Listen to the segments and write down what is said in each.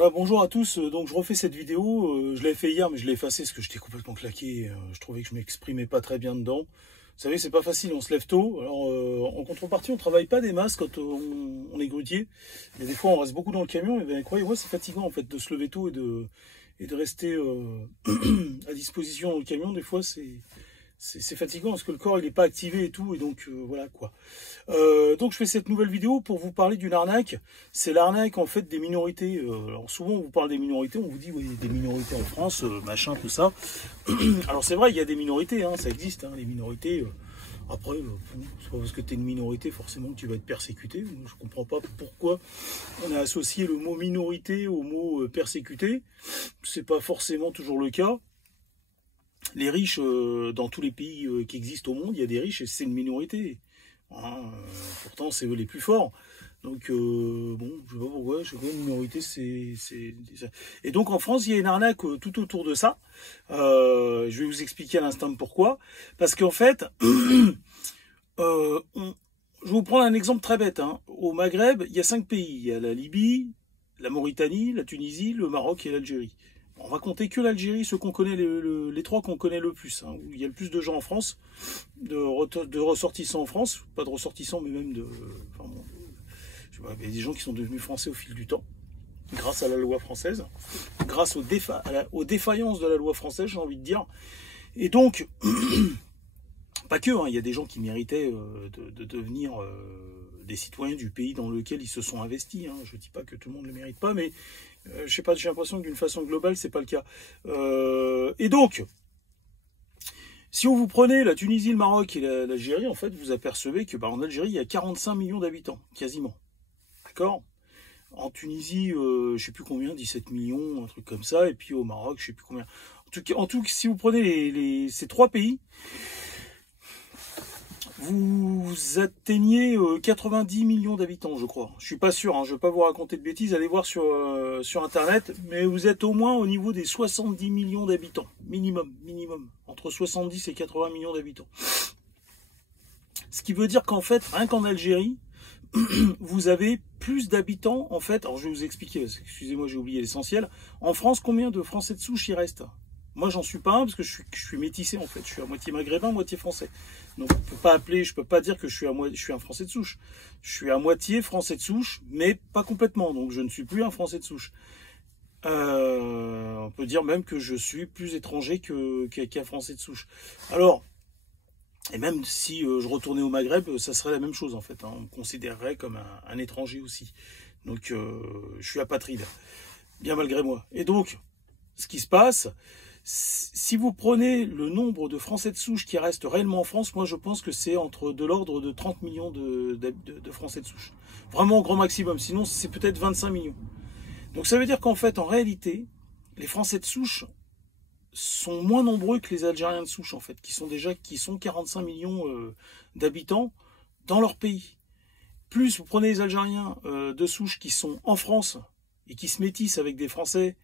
Voilà, bonjour à tous. Donc je refais cette vidéo. Je l'avais fait hier, mais je l'ai effacé parce que j'étais complètement claqué. Je trouvais que je m'exprimais pas très bien dedans. Vous savez, c'est pas facile, on se lève tôt. Alors en contrepartie, on travaille pas des masses quand on est grutier. Mais des fois, on reste beaucoup dans le camion. Et bien, croyez-moi, c'est fatigant en fait de se lever tôt et de rester à disposition dans le camion. Des fois, c'est fatigant parce que le corps il n'est pas activé et tout, et donc voilà quoi. Donc je fais cette nouvelle vidéo pour vous parler d'une arnaque. C'est l'arnaque en fait des minorités. Alors souvent on vous parle des minorités, on vous dit oui, des minorités en France, machin, tout ça. Alors c'est vrai, il y a des minorités, hein, ça existe, hein, les minorités. Après, c'est pas parce que tu es une minorité forcément que tu vas être persécuté. Je comprends pas pourquoi on a associé le mot minorité au mot persécuté. C'est pas forcément toujours le cas. Les riches, dans tous les pays qui existent au monde, il y a des riches et c'est une minorité. Hein, pourtant, c'est eux les plus forts. Donc, bon, je sais pas pourquoi, je sais pas, une minorité, c'est... Et donc, en France, il y a une arnaque tout autour de ça. Je vais vous expliquer à l'instant pourquoi. Parce qu'en fait, je vais vous prendre un exemple très bête. Hein. Au Maghreb, il y a 5 pays. Il y a la Libye, la Mauritanie, la Tunisie, le Maroc et l'Algérie. On va compter que l'Algérie, ceux qu'on connaît, les trois qu'on connaît le plus. Hein, où il y a le plus de gens en France, de ressortissants en France, pas de ressortissants, mais même de... Enfin, bon, je sais pas, il y a des gens qui sont devenus français au fil du temps, grâce à la loi française, grâce aux défaillances de la loi française, j'ai envie de dire. Et donc, pas que, hein, il y a des gens qui méritaient de devenir des citoyens du pays dans lequel ils se sont investis. Hein. Je ne dis pas que tout le monde ne le mérite pas, mais je sais pas, j'ai l'impression que d'une façon globale, c'est pas le cas. Et donc, si on vous prenez la Tunisie, le Maroc et l'Algérie, en fait, vous apercevez que en Algérie, il y a 45 millions d'habitants, quasiment. D'accord? En Tunisie, je sais plus combien, 17 millions, un truc comme ça, et puis au Maroc, je sais plus combien. En tout, si vous prenez ces trois pays, vous atteignez 90 millions d'habitants, je crois. Je suis pas sûr, hein, je ne veux pas vous raconter de bêtises, allez voir sur Internet, mais vous êtes au moins au niveau des 70 millions d'habitants, minimum, entre 70 et 80 millions d'habitants. Ce qui veut dire qu'en fait, rien qu'en Algérie, vous avez plus d'habitants, en fait, alors je vais vous expliquer, excusez-moi, j'ai oublié l'essentiel. En France, combien de Français de souche il reste ? Moi, j'en suis pas un parce que je suis métissé en fait. Je suis à moitié maghrébin, moitié français. Donc, je peux pas dire que je suis un Français de souche. Je suis à moitié Français de souche, mais pas complètement. Donc, je ne suis plus un Français de souche. On peut dire même que je suis plus étranger qu'un Français de souche. Alors, et même si je retournais au Maghreb, ça serait la même chose en fait. Hein. On me considérerait comme un étranger aussi. Donc, je suis apatride, bien malgré moi. Et donc, ce qui se passe, si vous prenez le nombre de Français de souche qui restent réellement en France, moi je pense que c'est de l'ordre de 30 millions de Français de souche. Vraiment au grand maximum, sinon c'est peut-être 25 millions. Donc ça veut dire qu'en fait, en réalité, les Français de souche sont moins nombreux que les Algériens de souche, en fait, qui sont 45 millions d'habitants dans leur pays. Plus vous prenez les Algériens de souche qui sont en France et qui se métissent avec des Français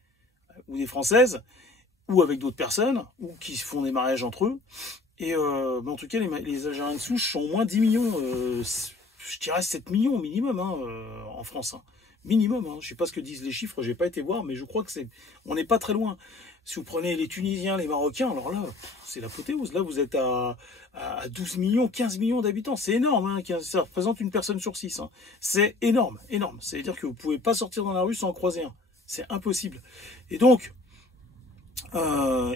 ou des Françaises, ou avec d'autres personnes, ou qui font des mariages entre eux. Et mais en tout cas, les Algériens de souche sont au moins 10 millions, je dirais 7 millions minimum hein, en France. Hein. Minimum, hein. Je ne sais pas ce que disent les chiffres, je n'ai pas été voir, mais je crois que on n'est pas très loin. Si vous prenez les Tunisiens, les Marocains, alors là, c'est l'apothéose. Là, vous êtes à 12 millions, 15 millions d'habitants. C'est énorme, hein, ça représente une personne sur 6. Hein. C'est énorme, énorme. C'est-à-dire que vous ne pouvez pas sortir dans la rue sans en croiser un. C'est impossible. Et donc,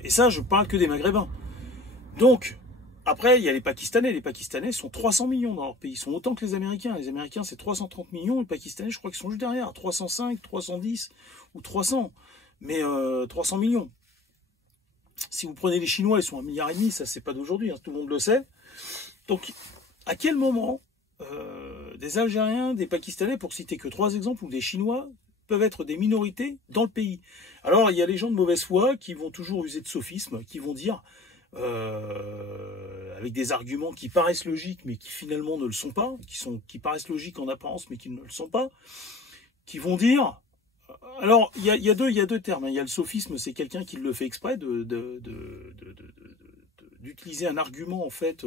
et ça, je parle que des Maghrébins. Donc, après, il y a les Pakistanais. Les Pakistanais sont 300 millions dans leur pays. Ils sont autant que les Américains. Les Américains, c'est 330 millions. Les Pakistanais, je crois qu'ils sont juste derrière. 305, 310 ou 300. Mais 300 millions. Si vous prenez les Chinois, ils sont 1,5 milliard. Ça, c'est pas d'aujourd'hui. Hein, tout le monde le sait. Donc, à quel moment des Algériens, des Pakistanais, pour citer que 3 exemples, ou des Chinois, peuvent être des minorités dans le pays. Alors, il y a les gens de mauvaise foi qui vont toujours user de sophisme, qui vont dire, avec des arguments qui paraissent logiques, mais qui finalement ne le sont pas, qui paraissent logiques en apparence, mais qui ne le sont pas, qui vont dire... Alors, il y a deux termes. Il y a le sophisme, c'est quelqu'un qui le fait exprès d'utiliser un argument, en fait,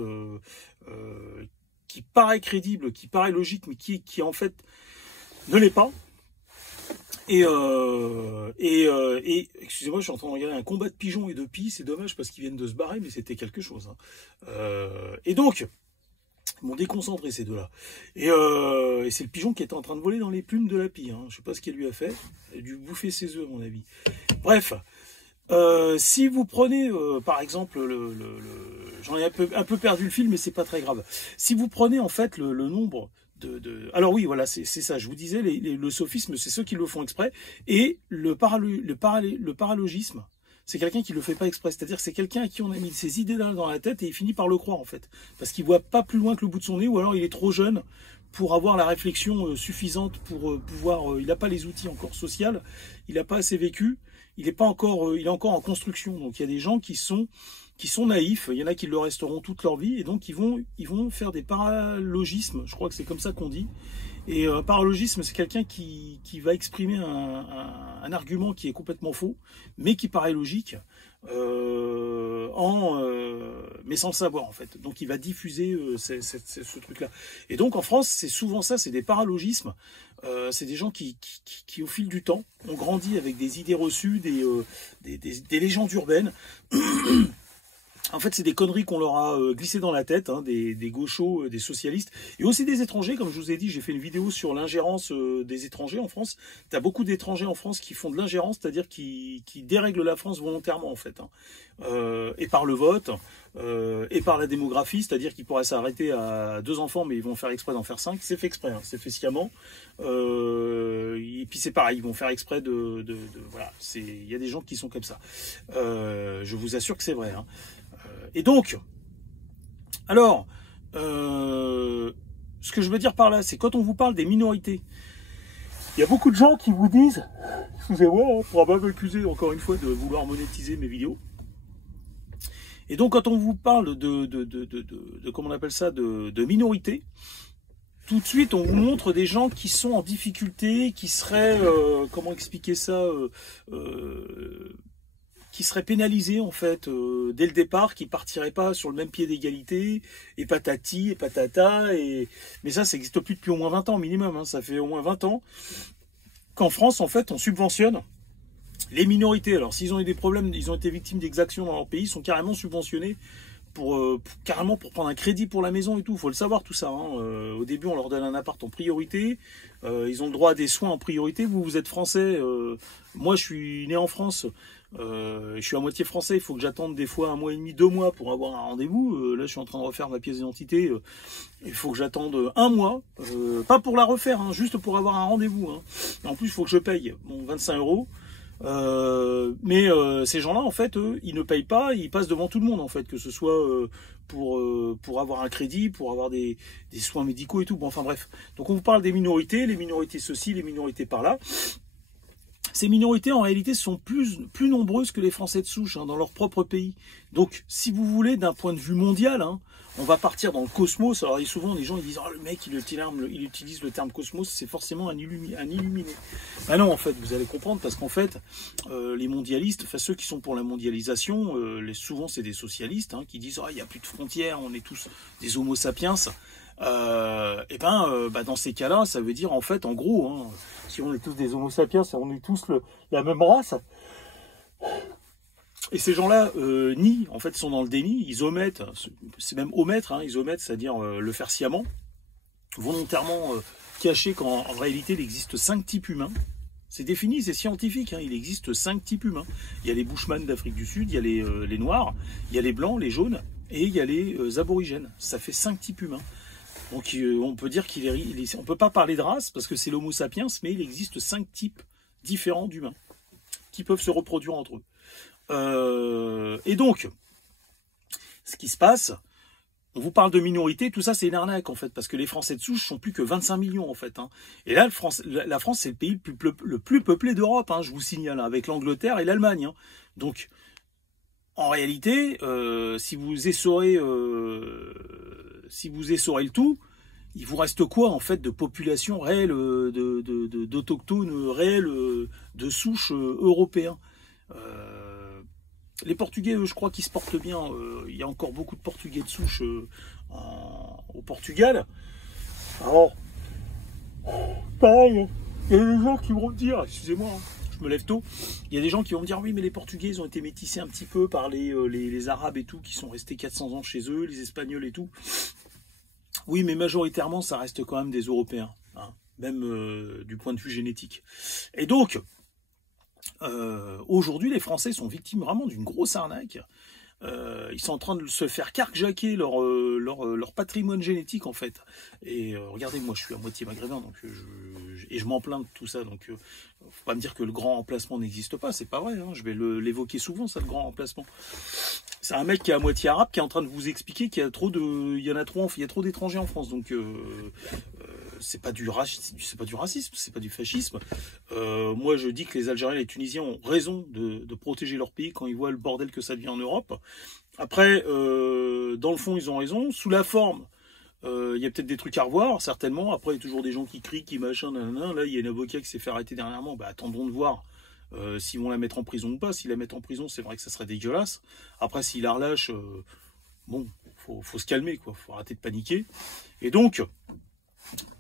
qui paraît crédible, qui paraît logique, mais qui en fait, ne l'est pas. Excusez-moi, je suis en train de regarder un combat de pigeons et de pies. C'est dommage parce qu'ils viennent de se barrer, mais c'était quelque chose. Hein. Et donc, ils m'ont déconcentré ces deux-là. Et c'est le pigeon qui était en train de voler dans les plumes de la pie. Hein. Je sais pas ce qu'elle lui a fait. Elle a dû bouffer ses œufs, à mon avis. Bref. Si vous prenez, par exemple, j'en ai un peu perdu le fil, mais c'est pas très grave. Si vous prenez en fait le nombre alors oui, voilà, c'est ça. Je vous disais, le sophisme, c'est ceux qui le font exprès, et le paralogisme, c'est quelqu'un qui le fait pas exprès. C'est-à-dire que c'est quelqu'un à qui on a mis ces idées-là dans la tête et il finit par le croire en fait, parce qu'il voit pas plus loin que le bout de son nez, ou alors il est trop jeune pour avoir la réflexion suffisante pour pouvoir. Il n'a pas les outils encore sociaux, il n'a pas assez vécu. Il est encore en construction. Donc il y a des gens qui sont naïfs. Il y en a qui le resteront toute leur vie et donc ils vont faire des paralogismes. Je crois que c'est comme ça qu'on dit. Et paralogisme, c'est quelqu'un qui va exprimer un argument qui est complètement faux, mais qui paraît logique, mais sans le savoir en fait. Donc il va diffuser ce truc-là. Et donc en France, c'est souvent ça, c'est des paralogismes. C'est des gens qui, au fil du temps, ont grandi avec des idées reçues, des légendes urbaines. En fait, c'est des conneries qu'on leur a glissées dans la tête, hein, des gauchos, des socialistes, et aussi des étrangers. Comme je vous ai dit, j'ai fait une vidéo sur l'ingérence des étrangers en France. Tu as beaucoup d'étrangers en France qui font de l'ingérence, c'est-à-dire qui dérèglent la France volontairement, en fait. Hein. Et par le vote, et par la démographie, c'est-à-dire qu'ils pourraient s'arrêter à 2 enfants, mais ils vont faire exprès d'en faire 5. C'est fait exprès, hein, c'est fait sciemment. Et puis c'est pareil, ils vont faire exprès voilà. Il y a des gens qui sont comme ça. Je vous assure que c'est vrai. Hein. Et donc, alors, ce que je veux dire par là, c'est quand on vous parle des minorités, il y a beaucoup de gens qui vous disent, excusez-moi, on pourra pas m'accuser encore une fois de vouloir monétiser mes vidéos. Et donc, quand on vous parle de comment on appelle ça, de minorités, tout de suite, on vous montre des gens qui sont en difficulté, qui seraient, comment expliquer ça, qui seraient pénalisés en fait dès le départ, qui partiraient pas sur le même pied d'égalité, et patati, et patata, mais ça n'existe plus depuis au moins 20 ans minimum, hein, ça fait au moins 20 ans qu'en France, en fait, on subventionne les minorités. Alors, s'ils ont eu des problèmes, ils ont été victimes d'exactions dans leur pays, ils sont carrément subventionnés carrément pour prendre un crédit pour la maison et tout. Il faut le savoir tout ça. Hein. Au début, on leur donne un appart en priorité. Ils ont le droit à des soins en priorité. Vous êtes français. Moi, je suis né en France. Je suis à moitié français. Il faut que j'attende des fois 1 mois et demi, 2 mois pour avoir un rendez-vous. Là, je suis en train de refaire ma pièce d'identité. Il faut que j'attende 1 mois. Pas pour la refaire, hein, juste pour avoir un rendez-vous. Hein. En plus, il faut que je paye 25 €. Mais ces gens-là, en fait, eux, ils ne payent pas, ils passent devant tout le monde, en fait, que ce soit pour avoir un crédit, pour avoir des soins médicaux et tout. Bon, enfin bref. Donc on vous parle des minorités, les minorités ceci, les minorités par-là. Ces minorités, en réalité, sont plus nombreuses que les Français de souche hein, dans leur propre pays. Donc, si vous voulez, d'un point de vue mondial, hein, on va partir dans le cosmos. Alors, souvent, les gens ils disent « Oh, le mec, il utilise le terme cosmos, c'est forcément un illuminé. » Ben non, en fait, vous allez comprendre, parce qu'en fait, les mondialistes, enfin ceux qui sont pour la mondialisation, souvent, c'est des socialistes hein, qui disent « Oh, il n'y a plus de frontières, on est tous des homo sapiens. » Dans ces cas-là, ça veut dire en fait, en gros, hein, si on est tous des homo sapiens, on est tous la même race. Et ces gens-là nient, en fait, sont dans le déni, ils omettent, c'est même omettre, hein, ils omettent, c'est-à-dire le faire sciemment, volontairement cacher qu'en réalité, il existe 5 types humains. C'est défini, c'est scientifique, hein, il existe 5 types humains. Il y a les Bushmen d'Afrique du Sud, il y a les Noirs, il y a les Blancs, les Jaunes, et il y a les Aborigènes. Ça fait 5 types humains. Donc on peut dire on ne peut pas parler de race parce que c'est l'homo sapiens, mais il existe 5 types différents d'humains qui peuvent se reproduire entre eux. Et donc, ce qui se passe, on vous parle de minorité, tout ça c'est une arnaque en fait, parce que les Français de souche sont plus que 25 millions en fait. Hein. Et là, la France c'est le pays le plus peuplé d'Europe, hein, je vous signale, avec l'Angleterre et l'Allemagne. Hein. Donc, en réalité, si vous essorez le tout, il vous reste quoi en fait de population réelle, d'autochtones réels, de souches européens. Les Portugais, je crois qu'ils se portent bien. Il y a encore beaucoup de Portugais de souche au Portugal. Alors, pareil, Il y a des gens qui vont me dire, excusez-moi, hein, je me lève tôt, il y a des gens qui vont me dire, oui, mais les Portugais, ils ont été métissés un petit peu par les Arabes et tout, qui sont restés 400 ans chez eux, les Espagnols et tout. Oui, mais majoritairement, ça reste quand même des Européens, hein, même du point de vue génétique. Et donc, aujourd'hui, les Français sont victimes vraiment d'une grosse arnaque. Ils sont en train de se faire carjacker leur patrimoine génétique en fait. Et regardez, moi je suis à moitié maghrébin, donc je m'en plains de tout ça. Donc faut pas me dire que le grand remplacement n'existe pas, c'est pas vrai. Hein, je vais l'évoquer souvent, ça, le grand remplacement. C'est un mec qui est à moitié arabe qui est en train de vous expliquer qu'il y a trop d'étrangers en France. Donc c'est pas du racisme, c'est pas du fascisme. Moi, je dis que les Algériens et les Tunisiens ont raison de protéger leur pays quand ils voient le bordel que ça devient en Europe. Après, dans le fond, ils ont raison. Sous la forme, il y a peut-être des trucs à revoir, certainement. Après, il y a toujours des gens qui crient, qui machin, nanana. Là, il y a un avocat qui s'est fait arrêter dernièrement. Bah, attendons de voir s'ils vont la mettre en prison ou pas. S'ils la mettent en prison, c'est vrai que ça serait dégueulasse. Après, s'ils la relâchent, bon, faut se calmer, quoi. Faut arrêter de paniquer. Et donc,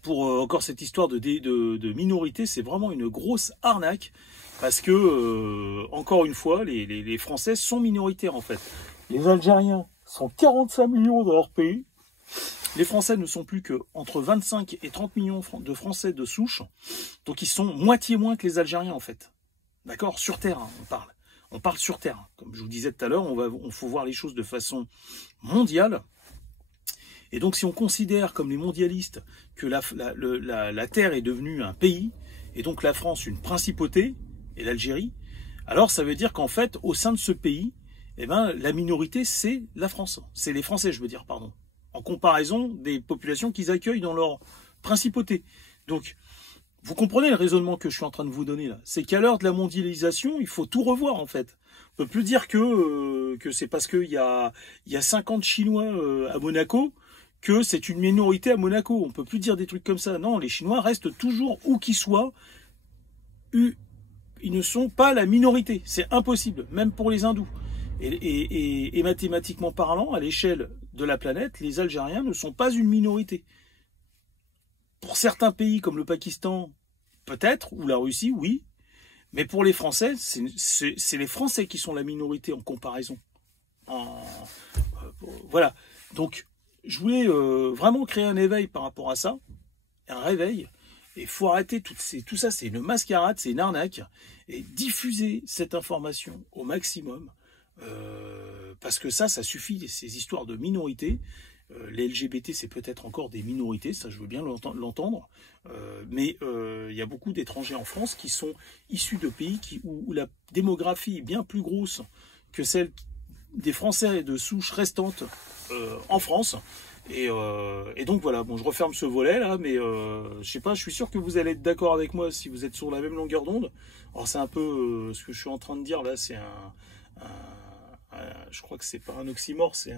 pour encore cette histoire de minorité, c'est vraiment une grosse arnaque parce que, encore une fois, les Français sont minoritaires en fait. Les Algériens sont 45 millions dans leur pays. Les Français ne sont plus que entre 25 et 30 millions de Français de souche. Donc ils sont moitié moins que les Algériens en fait. D'accord? Sur Terre, hein, on parle. On parle sur Terre. Comme je vous disais tout à l'heure, on faut voir les choses de façon mondiale. Et donc, si on considère comme les mondialistes que la Terre est devenue un pays, et donc la France une principauté, et l'Algérie, alors ça veut dire qu'en fait, au sein de ce pays, eh ben, la minorité, c'est la France. C'est les Français, je veux dire, pardon. En comparaison des populations qu'ils accueillent dans leur principauté. Donc, vous comprenez le raisonnement que je suis en train de vous donner là. C'est qu'à l'heure de la mondialisation, il faut tout revoir en fait. On ne peut plus dire que c'est parce qu'il y a 50 Chinois à Monaco que c'est une minorité à Monaco. On peut plus dire des trucs comme ça. Non, les Chinois restent toujours, où qu'ils soient, ils ne sont pas la minorité. C'est impossible, même pour les hindous. Et mathématiquement parlant, à l'échelle de la planète, les Algériens ne sont pas une minorité. Pour certains pays comme le Pakistan, peut-être, ou la Russie, oui. Mais pour les Français, c'est les Français qui sont la minorité en comparaison. Voilà. Donc, je voulais vraiment créer un éveil par rapport à ça, un réveil, et il faut arrêter tout ça, c'est une mascarade, c'est une arnaque, et diffuser cette information au maximum, parce que ça suffit, ces histoires de minorités. Les LGBT, c'est peut-être encore des minorités, ça je veux bien l'entendre, mais il y a beaucoup d'étrangers en France qui sont issus de pays où la démographie est bien plus grosse que celle des Français de souche restantes en France. Et donc voilà, bon, je referme ce volet là, mais je sais pas, je suis sûr que vous allez être d'accord avec moi si vous êtes sur la même longueur d'onde. Alors c'est un peu ce que je suis en train de dire là, c'est je crois que c'est pas un oxymore, c'est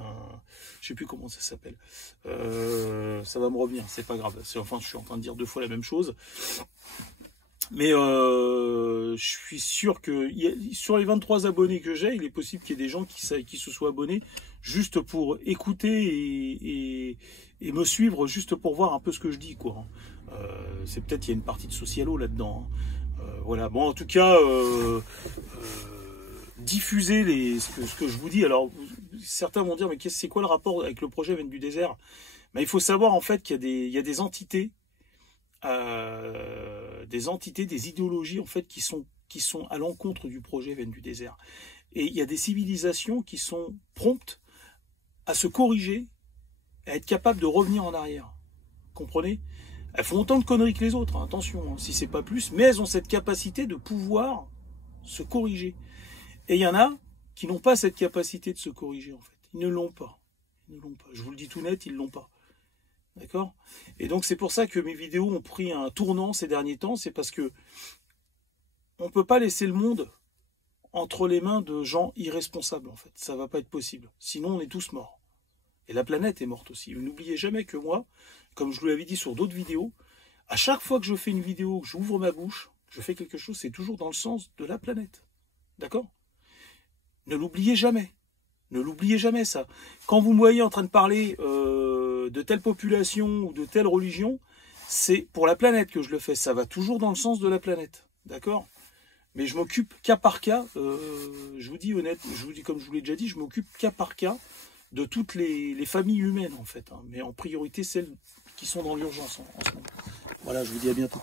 je sais plus comment ça s'appelle. Ça va me revenir, c'est pas grave. Enfin, je suis en train de dire deux fois la même chose. Mais je suis sûr que sur les 23 abonnés que j'ai, il est possible qu'il y ait des gens qui se soient abonnés juste pour écouter et me suivre, juste pour voir un peu ce que je dis, quoi. C'est peut-être il y a une partie de socialo là-dedans. Voilà. Bon, en tout cas, diffuser ce que je vous dis. Alors, certains vont dire, mais c'est quoi le rapport avec le projet Veine du désert? Mais il faut savoir en fait qu'il y a des entités. Des idéologies en fait qui sont à l'encontre du projet Veine du désert. Et il y a des civilisations qui sont promptes à se corriger, à être capables de revenir en arrière. Comprenez? Elles font autant de conneries que les autres, hein, attention, hein, si c'est pas plus, mais elles ont cette capacité de pouvoir se corriger. Et il y en a qui n'ont pas cette capacité de se corriger en fait. Ils ne l'ont pas. Je vous le dis tout net, ils ne l'ont pas. D'accord? Et donc c'est pour ça que mes vidéos ont pris un tournant ces derniers temps, c'est parce que on ne peut pas laisser le monde entre les mains de gens irresponsables en fait. Ça ne va pas être possible. Sinon on est tous morts. Et la planète est morte aussi. N'oubliez jamais que moi, comme je vous l'avais dit sur d'autres vidéos, à chaque fois que je fais une vidéo, que j'ouvre ma bouche, je fais quelque chose, c'est toujours dans le sens de la planète. D'accord? Ne l'oubliez jamais. Ne l'oubliez jamais ça. Quand vous me voyez en train de parler de telle population ou de telle religion, c'est pour la planète que je le fais. Ça va toujours dans le sens de la planète. D'accord? Mais je m'occupe cas par cas. Je vous dis honnête, je vous dis comme je vous l'ai déjà dit, je m'occupe cas par cas de toutes les familles humaines en fait. Hein. Mais en priorité celles qui sont dans l'urgence en ce moment. Voilà, je vous dis à bientôt.